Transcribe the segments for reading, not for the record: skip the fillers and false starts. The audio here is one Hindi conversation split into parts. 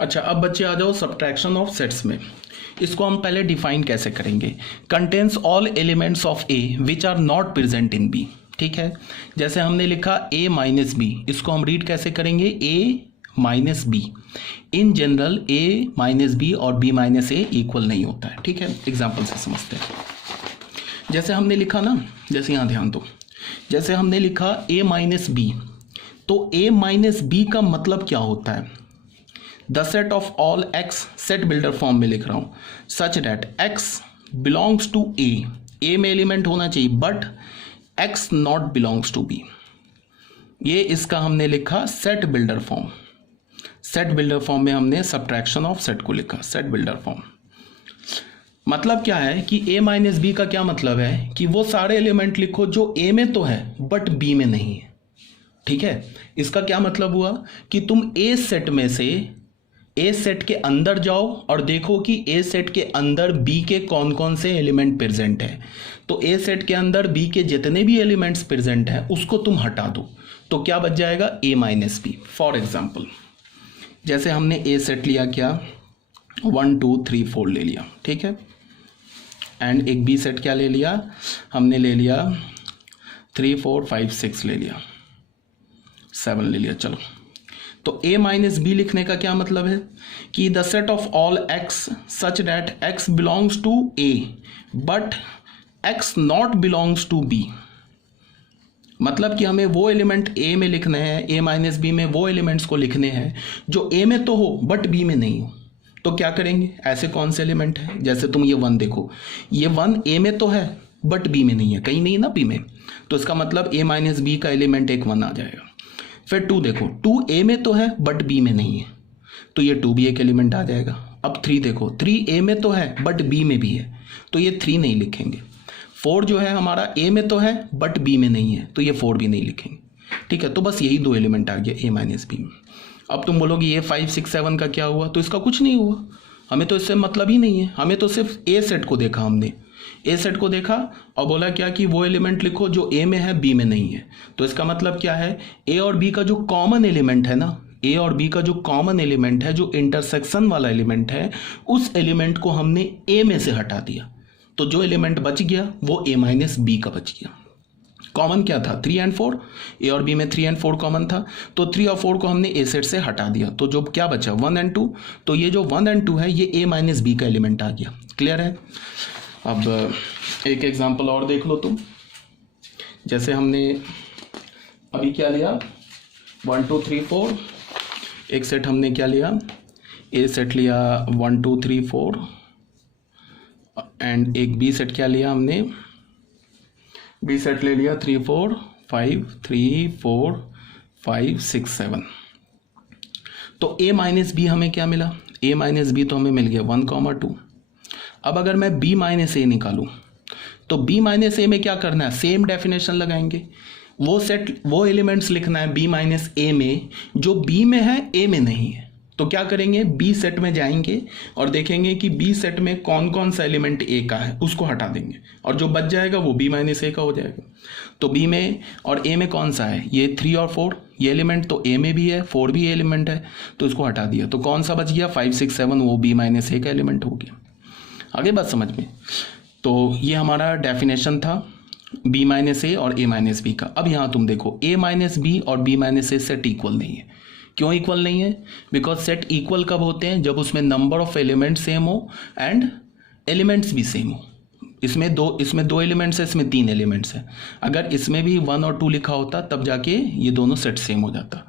अच्छा, अब बच्चे आ जाओ सब्ट्रैक्शन ऑफ सेट्स में। इसको हम पहले डिफाइन कैसे करेंगे। Contains all elements of A which are not present in B. ठीक है, जैसे हमने लिखा ए माइनस बी, इसको हम रीड कैसे करेंगे, A minus B. In general A minus B और बी माइनस ए इक्वल नहीं होता है। ठीक है, एग्जाम्पल से समझते हैं। जैसे हमने लिखा ना, जैसे यहाँ ध्यान दो, जैसे हमने लिखा ए माइनस बी, तो ए माइनस बी का मतलब क्या होता है, the set of all x, set builder form में लिख रहा हूं, such that x belongs to A में एलिमेंट होना चाहिए, but x not belongs to B. ये इसका हमने लिखा set builder form. Set builder form में हमने सब्ट्रैक्शन ऑफ सेट को लिखा, सेट बिल्डर फॉर्म। मतलब क्या है कि ए माइनस बी का क्या मतलब है कि वो सारे एलिमेंट लिखो जो ए में तो है बट बी में नहीं है। ठीक है, इसका क्या मतलब हुआ कि तुम ए सेट में से ए सेट के अंदर जाओ और देखो कि ए सेट के अंदर बी के कौन कौन से एलिमेंट प्रेजेंट है। तो ए सेट के अंदर बी के जितने भी एलिमेंट्स प्रेजेंट हैं उसको तुम हटा दो, तो क्या बच जाएगा, ए माइनस बी। फॉर एग्जाम्पल, जैसे हमने ए सेट लिया, क्या 1 2 3 4 ले लिया, ठीक है, एंड एक बी सेट क्या ले लिया, हमने ले लिया 3 4 5 6 ले लिया, 7 ले लिया। चलो, तो a माइनस बी लिखने का क्या मतलब है कि the set of all x such that x belongs to a but x not belongs to b। मतलब कि हमें वो एलिमेंट a में लिखने हैं, a माइनस बी में वो एलिमेंट्स को लिखने हैं जो a में तो हो बट b में नहीं हो। तो क्या करेंगे, ऐसे कौन से एलिमेंट है, जैसे तुम ये 1 देखो, ये 1 a में तो है बट b में नहीं है, कहीं नहीं ना b में, तो इसका मतलब a माइनस बी का एलिमेंट एक 1 आ जाएगा। फिर 2 देखो, 2 a में तो है बट b में नहीं है, तो ये 2 भी एक एलिमेंट आ जाएगा। अब 3 देखो, 3 a में तो है बट b में भी है, तो ये 3 नहीं लिखेंगे। 4 जो है हमारा a में तो है बट b में नहीं है, तो ये 4 भी नहीं लिखेंगे। ठीक है, तो बस यही 2 एलिमेंट आ गया a माइनस बी में। अब तुम बोलोगे ये 5 6 7 का क्या हुआ, तो इसका कुछ नहीं हुआ, हमें तो इससे मतलब ही नहीं है, हमें तो सिर्फ ए सेट को देखा, हमने ए सेट को देखा और बोला क्या कि वो एलिमेंट लिखो जो ए में है बी में नहीं है। तो इसका मतलब क्या है, ए और बी का जो कॉमन एलिमेंट है ना, ए और बी का जो कॉमन एलिमेंट है, जो इंटरसेक्शन वाला एलिमेंट है, उस एलिमेंट को हमने ए में से हटा दिया, तो जो एलिमेंट बच गया वो ए माइनस बी का बच गया। कॉमन क्या था, 3 एंड 4, ए और बी में 3 एंड 4 कॉमन था, तो 3 और 4 को हमने ए सेट से हटा दिया, तो जो क्या बचा 1 एंड 2, तो ये जो 1 एंड 2 है ये ए माइनस बी का एलिमेंट आ गया। क्लियर है। अब एक एग्जांपल और देख लो तुम, जैसे हमने अभी क्या लिया 1 2 3 4, एक सेट हमने क्या लिया, ए सेट लिया 1 2 3 4, एंड एक बी सेट क्या लिया हमने, बी सेट ले लिया 3 4 5 3 4 5 6 7। तो a माइनस बी हमें क्या मिला, a माइनस बी तो हमें मिल गया 1 2। अब अगर मैं b माइनस ए निकालूं, तो b माइनस ए में क्या करना है, सेम डेफिनेशन लगाएंगे, वो सेट वो एलिमेंट्स लिखना है b माइनस ए में जो b में है a में नहीं है। तो क्या करेंगे, बी सेट में जाएंगे और देखेंगे कि बी सेट में कौन कौन सा एलिमेंट ए का है, उसको हटा देंगे और जो बच जाएगा वो बी माइनस ए का हो जाएगा। तो बी में और ए में कौन सा है, ये 3 और 4, ये एलिमेंट तो ए में भी है, 4 भी एलिमेंट है, तो इसको हटा दिया, तो कौन सा बच गया 5 6 7, वो बी माइनस ए का एलिमेंट हो गया। आगे बात समझ में। तो ये हमारा डेफिनेशन था बी माइनस ए और ए माइनस बी का। अब यहाँ तुम देखो ए माइनस बी और बी माइनस ए सेट इक्वल नहीं है। क्यों इक्वल नहीं है, बिकॉज सेट इक्वल कब होते हैं, जब उसमें नंबर ऑफ एलिमेंट सेम हो एंड एलिमेंट्स भी सेम हो। इसमें दो एलिमेंट्स है, इसमें 3 एलिमेंट्स है। अगर इसमें भी 1 और 2 लिखा होता तब जाके ये दोनों सेट सेम हो जाता।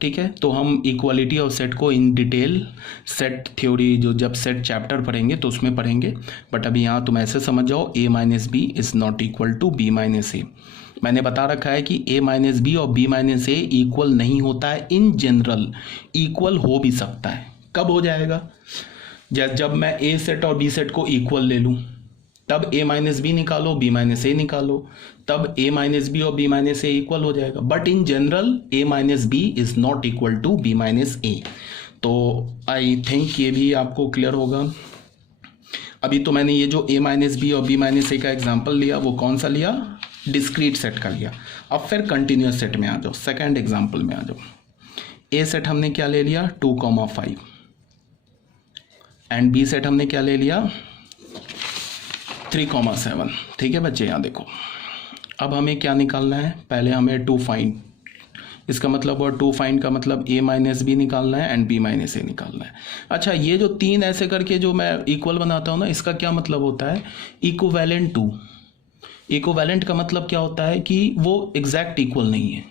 ठीक है, तो हम इक्वालिटी ऑफ सेट को इन डिटेल सेट थ्योरी जो जब सेट चैप्टर पढ़ेंगे तो उसमें पढ़ेंगे, बट अभी यहाँ तुम ऐसे समझ जाओ A minus B is not equal to B minus A. मैंने बता रखा है कि a माइनस बी और b माइनस ए इक्वल नहीं होता है, इन जनरल इक्वल हो भी सकता है। कब हो जाएगा, जब मैं a सेट और b सेट को इक्वल ले लूं, तब a माइनस बी निकालो b माइनस ए निकालो, तब a माइनस बी और b माइनस ए इक्वल हो जाएगा। But in general a minus B is not equal to b minus A. तो आई थिंक ये भी आपको क्लियर होगा। अभी तो मैंने ये जो a माइनस बी और b माइनस ए का एग्जाम्पल लिया वो कौन सा लिया, डिस्क्रीट सेट का लिया। अब फिर कंटिन्यूस सेट में आ जाओ, सेकंड एग्जांपल में आ जाओ। ए सेट हमने क्या ले लिया 2 5, एंड बी सेट हमने क्या ले लिया 3,7। ठीक है बच्चे, यहाँ देखो अब हमें क्या निकालना है, पहले हमें टू फाइंड, इसका मतलब हुआ टू फाइंड का मतलब a माइनस बी निकालना है एंड b माइनस ए निकालना है। अच्छा, ये जो तीन ऐसे करके जो मैं इक्वल बनाता हूँ ना, इसका क्या मतलब होता है, इक्विवेलेंट टू। इक्विवेलेंट का मतलब क्या होता है कि वो एग्जैक्ट इक्वल नहीं है,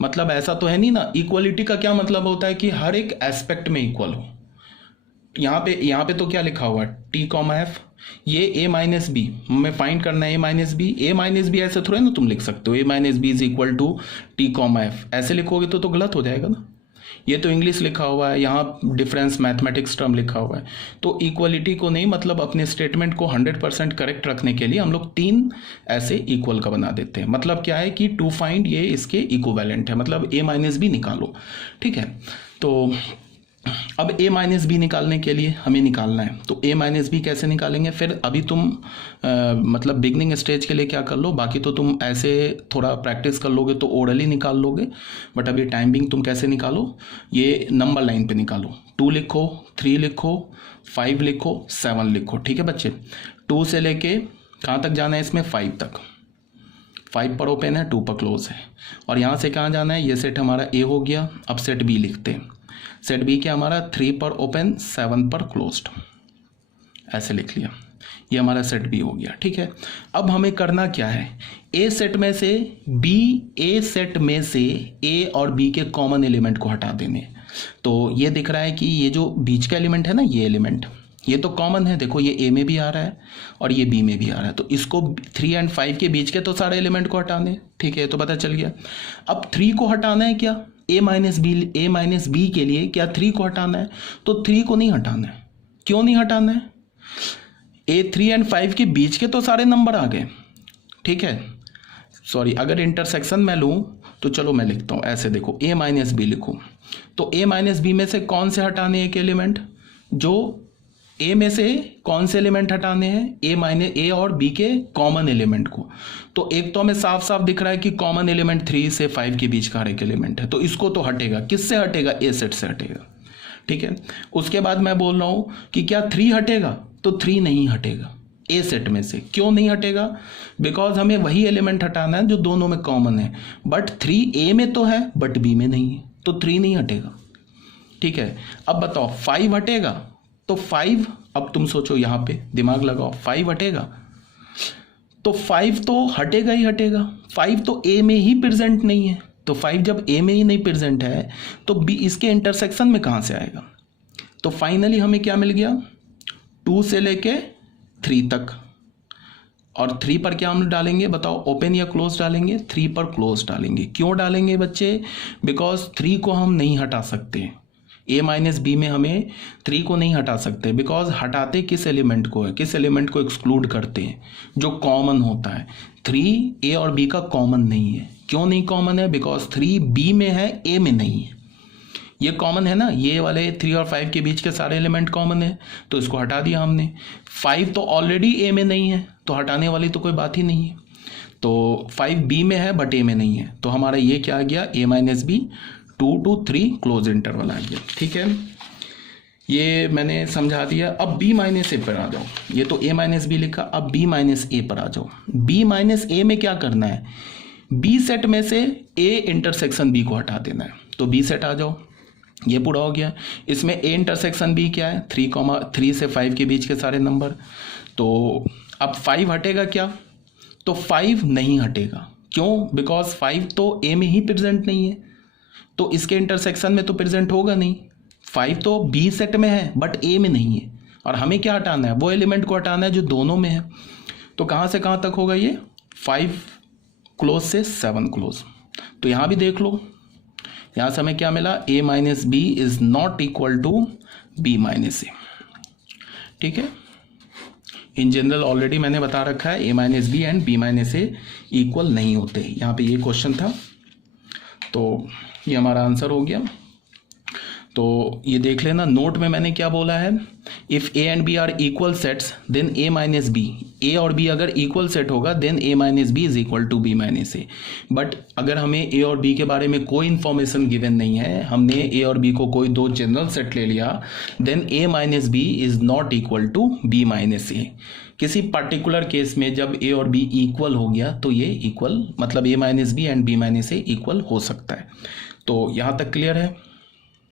मतलब ऐसा तो है नहीं ना। इक्वलिटी का क्या मतलब होता है कि हर एक एस्पेक्ट में इक्वल हो। यहाँ पे तो क्या लिखा हुआ है t कॉमा एफ, ये a माइनस बी हमें फाइंड करना है, a माइनस बी ऐसे थोड़े ना तुम लिख सकते हो a minus B is equal to T comma F, ऐसे लिखोगे तो गलत हो जाएगा ना। ये तो इंग्लिश लिखा हुआ है, यहाँ डिफरेंस मैथमेटिक्स टर्म लिखा हुआ है। तो इक्वलिटी को नहीं, मतलब अपने स्टेटमेंट को 100% करेक्ट रखने के लिए हम लोग तीन ऐसे इक्वल का बना देते हैं। मतलब क्या है कि टू फाइंड ये इसके इक्विवेलेंट है, मतलब a माइनस बी निकालो। ठीक है, तो अब a माइनस बी निकालने के लिए हमें निकालना है, तो a माइनस बी कैसे निकालेंगे। फिर अभी तुम मतलब बिगनिंग स्टेज के लिए क्या कर लो, बाकी तो तुम ऐसे थोड़ा प्रैक्टिस कर लोगे तो ओरली निकाल लोगे, बट अभी टाइम बिंग तुम कैसे निकालो, ये नंबर लाइन पे निकालो। 2 लिखो, 3 लिखो, 5 लिखो, 7 लिखो। ठीक है बच्चे, 2 से लेके कहाँ तक जाना है इसमें, 5 तक। 5 पर ओपन है, 2 पर क्लोज है, और यहाँ से कहाँ जाना है, ये सेट हमारा a हो गया। अब सेट b लिखते हैं, सेट बी क्या हमारा 3 पर ओपन 7 पर क्लोज्ड, ऐसे लिख लिया, ये हमारा सेट बी हो गया। ठीक है, अब हमें करना क्या है, ए सेट में से ए और बी के कॉमन एलिमेंट को हटा देने। तो ये दिख रहा है कि ये जो बीच का एलिमेंट है ना, ये एलिमेंट ये तो कॉमन है, देखो ये ए में भी आ रहा है और ये बी में भी आ रहा है, तो इसको 3 और 5 के बीच के तो सारे एलिमेंट को हटाने। ठीक है, तो पता चल गया। अब 3 को हटाना है क्या, a माइनस बी के लिए क्या 3 को हटाना है, तो 3 को नहीं हटाना है। क्यों नहीं हटाना है, a3 और 5 के बीच के तो सारे नंबर आ गए। ठीक है, सॉरी, अगर इंटरसेक्शन में लूँ तो चलो मैं लिखता हूँ ऐसे, देखो a माइनस बी लिखूँ, तो a माइनस बी में से कौन से हटाने एक एलिमेंट, जो a में से कौन से एलिमेंट हटाने हैं, a और b के कॉमन एलिमेंट को। तो एक तो हमें साफ साफ दिख रहा है कि कॉमन एलिमेंट 3 से 5 के बीच का हर एक एलिमेंट है, तो इसको तो हटेगा। किससे हटेगा, a सेट से हटेगा। ठीक है, उसके बाद मैं बोल रहा हूँ कि क्या 3 हटेगा, तो 3 नहीं हटेगा a सेट में से। क्यों नहीं हटेगा, बिकॉज हमें वही एलिमेंट हटाना है जो दोनों में कॉमन है, बट 3 a में तो है बट b में नहीं है, तो 3 नहीं हटेगा। ठीक है, अब बताओ 5 हटेगा, तो 5, अब तुम सोचो, यहाँ पे दिमाग लगाओ, 5 हटेगा, तो 5 तो हटेगा ही हटेगा। 5 तो a में ही प्रेजेंट नहीं है, तो 5 जब a में ही नहीं प्रेजेंट है तो b इसके इंटरसेक्शन में कहाँ से आएगा। तो फाइनली हमें क्या मिल गया, 2 से लेके 3 तक, और 3 पर क्या हम डालेंगे बताओ, ओपन या क्लोज डालेंगे, 3 पर क्लोज डालेंगे। क्यों डालेंगे बच्चे, बिकॉज 3 को हम नहीं हटा सकते, a माइनस बी में हमें 3 को नहीं हटा सकते, बिकॉज हटाते किस एलिमेंट को है, किस एलिमेंट को एक्सक्लूड करते हैं, जो कॉमन होता है। 3 a और b का कॉमन नहीं है। क्यों नहीं कॉमन है, बिकॉज 3 b में है, a में नहीं है। ये कॉमन है ना, ये वाले 3 और 5 के बीच के सारे एलिमेंट कॉमन है, तो इसको हटा दिया हमने। 5 तो ऑलरेडी a में नहीं है, तो हटाने वाली तो कोई बात ही नहीं है। तो 5 b में है बट a में नहीं है, तो हमारा ये क्या आ गया, a minus B 2 to 3 close interval आ गया। ठीक है, ये मैंने समझा दिया। अब b माइनस ए पर आ जाओ, ये तो a माइनस बी लिखा, अब b माइनस ए पर आ जाओ। b माइनस ए में क्या करना है, b सेट में से a इंटरसेक्शन b को हटा देना है, तो b सेट आ जाओ, ये पूरा हो गया। इसमें a इंटरसेक्शन b क्या है, 3 से 5 के बीच के सारे नंबर। तो अब 5 हटेगा क्या, तो 5 नहीं हटेगा। क्यों, बिकॉज 5 तो a में ही प्रेजेंट नहीं है, तो इसके इंटरसेक्शन में तो प्रेजेंट होगा नहीं। 5 तो b सेट में है बट a में नहीं है, और हमें क्या हटाना है, वो एलिमेंट को हटाना है जो दोनों में है। तो कहाँ से कहाँ तक होगा ये, 5 क्लोज से 7 क्लोज। तो यहाँ भी देख लो, यहाँ से हमें क्या मिला, a minus B is not equal to b minus A. ठीक है, इन जनरल ऑलरेडी मैंने बता रखा है a minus B and b minus A equal नहीं होते। यहाँ पे ये क्वेश्चन था, तो ये हमारा आंसर हो गया। तो ये देख लेना, नोट में मैंने क्या बोला है, if A and B are equal sets then A minus B, A और बी अगर इक्वल सेट होगा then A minus B is equal to B minus A. But अगर हमें ए और बी के बारे में कोई इन्फॉर्मेशन गिवन नहीं है, हमने ए और बी को कोई दो जनरल सेट ले लिया, then A minus B is not equal to B minus A. किसी पर्टिकुलर केस में जब ए और बी इक्वल हो गया तो ये इक्वल, मतलब A minus B and B minus A equal हो सकता है। तो यहाँ तक क्लियर है।